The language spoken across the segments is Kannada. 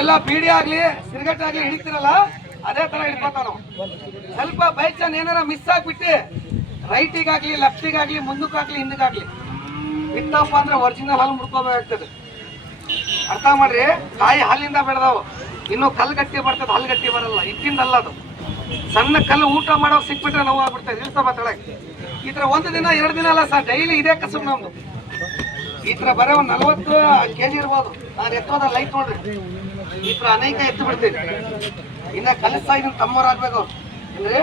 ಎಲ್ಲ ಬೀಡಿ ಆಗ್ಲಿ ಸಿಗರೇಟ್ ಆಗ್ಲಿ ಹಿಡಿತಿರಲ್ಲ ಅದೇ ತರ ಹಿಡ್ಕೊತಾವ ನಾವು. ಸ್ವಲ್ಪ ಬೈ ಚಾನ್ ಏನಾರ ಮಿಸ್ ಆಗ್ಬಿಟ್ಟು ರೈಟಿಗಾಗ್ಲಿ ಲೆಫ್ಟಿಗಾಗ್ಲಿ ಮುಂದಕ್ಕಾಗ್ಲಿ ಹಿಂದಕ್ಕಾಗ್ಲಿ ಬಿತ್ತಪ್ಪ ಅಂದ್ರೆ ಒರಿಜಿನಲ್ ಹಾಲು ಮುಡ್ಕೋಬೇಕಾಗ್ತದೆ. ಅರ್ಥ ಮಾಡ್ರಿ, ತಾಯಿ ಹಾಲಿಂದ ಬೆಳೆದವು. ಇನ್ನು ಕಲ್ಲು ಗಟ್ಟಿ ಬರ್ತದೆ, ಹಾಲು ಗಟ್ಟಿ ಬರಲ್ಲ. ಇಟ್ಟಿಂದಲ್ಲ ಅದು. ಸಣ್ಣ ಕಲ್ಲು ಊಟ ಮಾಡೋ ಸಿಕ್ಬಿಟ್ರೆ ನೋವು ಆಗ್ಬಿಡ್ತದೆ. ಇಳಿಸ ಮಾತಾಡಕ್ಕೆ ಈ ತರ ಒಂದು ದಿನ 2 ದಿನ ಅಲ್ಲ ಸರ್, ಡೈಲಿ ಇದೇ ಕಸಬು ನಮ್ದು. ಈ ತರ ಬರೀ ಒಂದು 40 kg ಇರ್ಬೋದು. ನಾನು ಎತ್ತೋದ ಲೈಟ್ ನೋಡ್ರಿ, ಈ ತರ ಅನೇಕ ಎತ್ತು ಬಿಡ್ತೀನಿ. ಇನ್ನ ಕಲಿಸ್ತಾ ಇದೀನಿ, ತಮ್ಮವ್ರಾಗ್ಬೇಕು ಅಂದ್ರೆ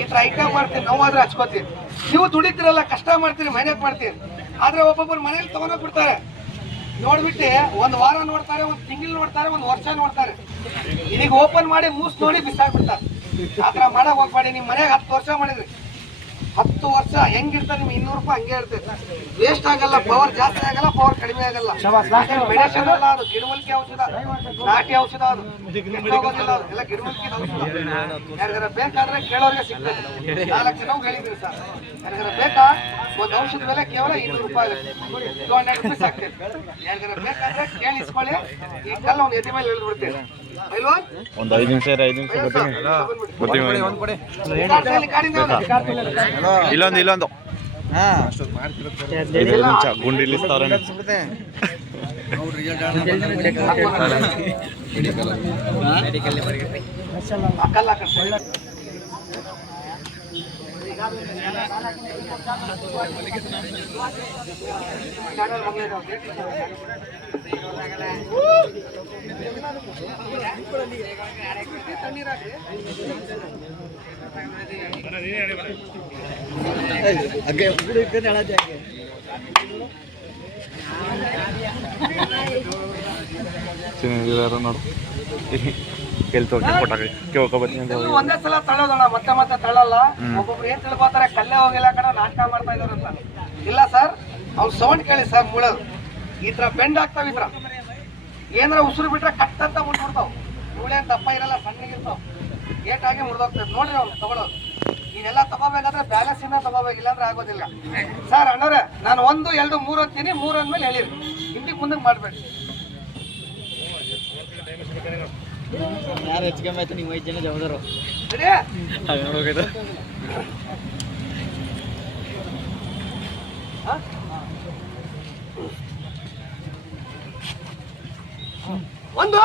ಈ ತರ ಐಟಮ್ ಮಾಡ್ತೀನಿ. ನೋವಾದ್ರೆ ಹಚ್ಕೋತೀನಿ. ನೀವು ದುಡಿತೀರಲ್ಲ, ಕಷ್ಟ ಮಾಡ್ತೀರಿ, ಮೆಹನತ್ ಮಾಡ್ತೀರಿ. ಆದ್ರೆ ಒಬ್ಬೊಬ್ಬರು ಮನೇಲಿ ತಗೊಂಡೋಗ್ ಬಿಡ್ತಾರೆ. ನೋಡ್ಬಿಟ್ಟು 1 ವಾರ ನೋಡ್ತಾರೆ, 1 ತಿಂಗಳು ನೋಡ್ತಾರೆ, 1 ವರ್ಷ ನೋಡ್ತಾರೆ. ಇದೀಗ ಓಪನ್ ಮಾಡಿ ಮೂಸ್ ನೋಡಿ ಬಿಸಾಕ್ಬಿಡ್ತಾರೆ. ಆತರ ಮಾಡಕ್ ಹೋಗ್ಬೇಡಿ. ನಿಮ್ ಮನೆಗೆ 10 ವರ್ಷ ಮಾಡಿದ್ರಿ, 10 ವರ್ಷ ಹೆಂಗಿರ್ತಾರೆ ನಿಮ್ಗೆ 200 ರೂಪಾಯಿ ಹಂಗೆ ಇರ್ತದೆ. ವೇಸ್ಟ್ ಆಗಲ್ಲ, ಪವರ್ ಜಾಸ್ತಿ ಆಗಲ್ಲ, ಪವರ್ ಕಡಿಮೆ ಆಗಲ್ಲ. ಮೆಡಿಸಿನ್ ಅಲ್ಲ ಅದು, ಗಿಡಮೂಲಿಕೆ ಔಷಧ, ನಾಟಿ ಔಷಧ. ಅದು ಹೋಗೋದಿಲ್ಲ, ಅದು ಎಲ್ಲ ಗಿಡಮೂಲಿಕೆ ಔಷಧ. ಯಾರಿಗಾರ ಬೇಕಾದ್ರೆ ಕೇಳೋರಿಗೆ ಸಿಗ್ತದೆ. 4 ಜನ ಹೇಳಿದ್ರಿ ಸರ್, ಯಾರಿಗಾರ ಬೇಕಾ? ಒಂದು ಔಷಧ ಬೆಲೆ ಕೇವಲ 200 ರೂಪಾಯಿ ಆಗುತ್ತೆ, 200 ರೂಪಾಯಿ ಆಗ್ತದೆ. ಯಾರಿಗಾರ ಬೇಕಾದ್ರೆ ಕೇಳಿಸ್ಕೊಳ್ಳಿ. ಈ ಕಲ್ಲು ಅವ್ನು ಎದೆ ಮೇಲೆ ಇಳಿದ್ಬಿಡ್ತೇವೆ. ಒಂದು 5 ನಿಮಿಷ ಇಲ್ಲೊಂದು 5 ನಿಮಿಷ ಗುಂಡಿ ಇಲ್ಲಿಸ್ತಾರ. ನೋಡು ಒಂದೇ ಸಲ ತಳ್ಳೋದಣ್ಣ, ಮತ್ತೆ ಮತ್ತೆ ತಳ್ಳಲ್ಲ. ಒಬ್ಬೊಬ್ರು ಏನ್ ತಿಳ್ಕೊತಾರೆ, ಕಲ್ಲೇ ಹೋಗಿಲ್ಲ ಕಣ ನಾಟಕ ಮಾಡ್ತಾ ಇದಾರೆ ಅಂತ. ಇಲ್ಲ ಸರ್, ಅವ್ರು ಸೌಂಡ್ ಕೇಳಿ ಸರ್, ಮುಳೋದು ಈ ತರ ಬೆಂಡ್ ಆಗ್ತಾವ. ಈ ತರ ಏನಾರ ಉಸಿರು ಬಿಟ್ರೆ ಕಟ್ ಅಂತ ಮುಡ್ಬಿಡ್ತಾವ. ಮುಳೇನ್ ದಪ್ಪ ಇರಲ್ಲ, ಸಣ್ಣಗಿರ್ತಾವ. ಏಟಾಗಿ ಮುರಿದೋಗ್ತದೆ. ನೋಡ್ರಿ ಅವ್ನು ತಗೊಳ್ಳೋದು. ಇದೆಲ್ಲ ತಗೋಬೇಕಾದ್ರೆ ಬ್ಯಾಲೆನ್ಸ್ ಇಂದ ತಗೋಬೇಕು, ಇಲ್ಲಾಂದ್ರೆ ಆಗೋದಿಲ್ಲ. ಸರ್ ಅಣ್ಣವ್ರೆ, ನಾನು 1, 2, 3 ಅಂತೀನಿ. 3 ಅಂದ್ಮೇಲೆ ಹೇಳಿರಿ, ಹಿಂದಿಗೆ ಮುಂದಕ್ಕೆ ಮಾಡ್ಬೇಡಿ. ಯಾರು ಹೆಚ್ಚಿಗೆ ಆಯ್ತು, ನೀವು 5 ಜನ ಜವಾಬ್ದಾರು. ಒಂದು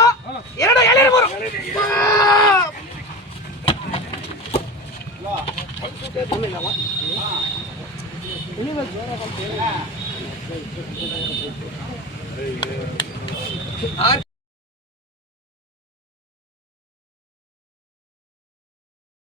2 ಹೇಳಿರಿ, 3 6